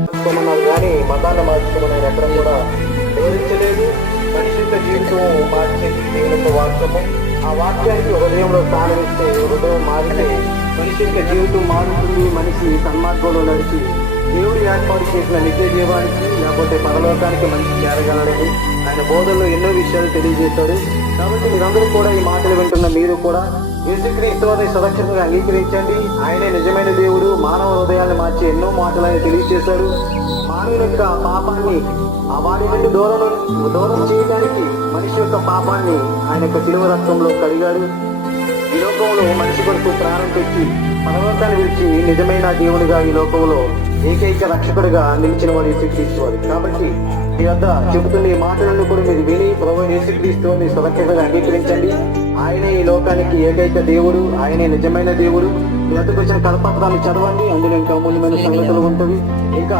మార్చుకోమన్నారు కానీ మతాన్ని మార్చుకోమని ఎక్కడ కూడా బోధించలేదు. మనిషి యొక్క జీవితం మార్చేది దేవుని యొక్క వాక్యము. ఆ వాక్యానికి హృదయంలో స్థానం ఇస్తే హృదయం మారితే మనిషి యొక్క జీవితం మారుతుంది. మనిషి సన్మార్గంలో నడిచి దేవుడు ఏర్పాటు చేసిన నిత్య జీవానికి లేకపోతే పరలోకానికి మనిషి చేరగలడని ఆయన బోధనలో ఎన్నో విషయాలు తెలియజేశాడు. కాబట్టి మీరందరూ కూడా ఈ మాటలు వింటున్న మీరు కూడా యేసుక్రీస్తుని సురక్షితంగా అంగీకరించండి. ఆయనే నిజమైన దేవుడు. మానవ హృదయాన్ని మార్చి ఎన్నో మాటలు ఆయన తెలియజేశాడు. మానవుని యొక్క పాపాన్ని ఆ వాడి నుండి దూరం చేయడానికి మనిషి యొక్క పాపాన్ని ఆయన యొక్క శిలువ రక్తంలో కడిగాడు. ఈ లోకంలో మనిషి కొరకు ప్రాణం పెట్టి పరలోకాన్ని విడిచి నిజమైన దేవుడిగా ఈ లోకంలో ఏకైక రక్షకుడిగా నిలిచిన వాడు యేసుక్రీస్తు. కాబట్టి మీ వద్ద చెబుతున్న ఈ మాటలను కూడా మీరు విని ప్రభువైన యేసుక్రీస్తుని సురక్షితంగా అంగీకరించండి. ఆయనే ఈ లోకానికి ఏకైక దేవుడు. ఆయనే నిజమైన దేవుడు. మీ వద్దకు వచ్చిన కరపత్రాన్ని చదవండి. అందులో ఇంకా అమూల్యమైన సంగతులు ఉంటుంది. ఇంకా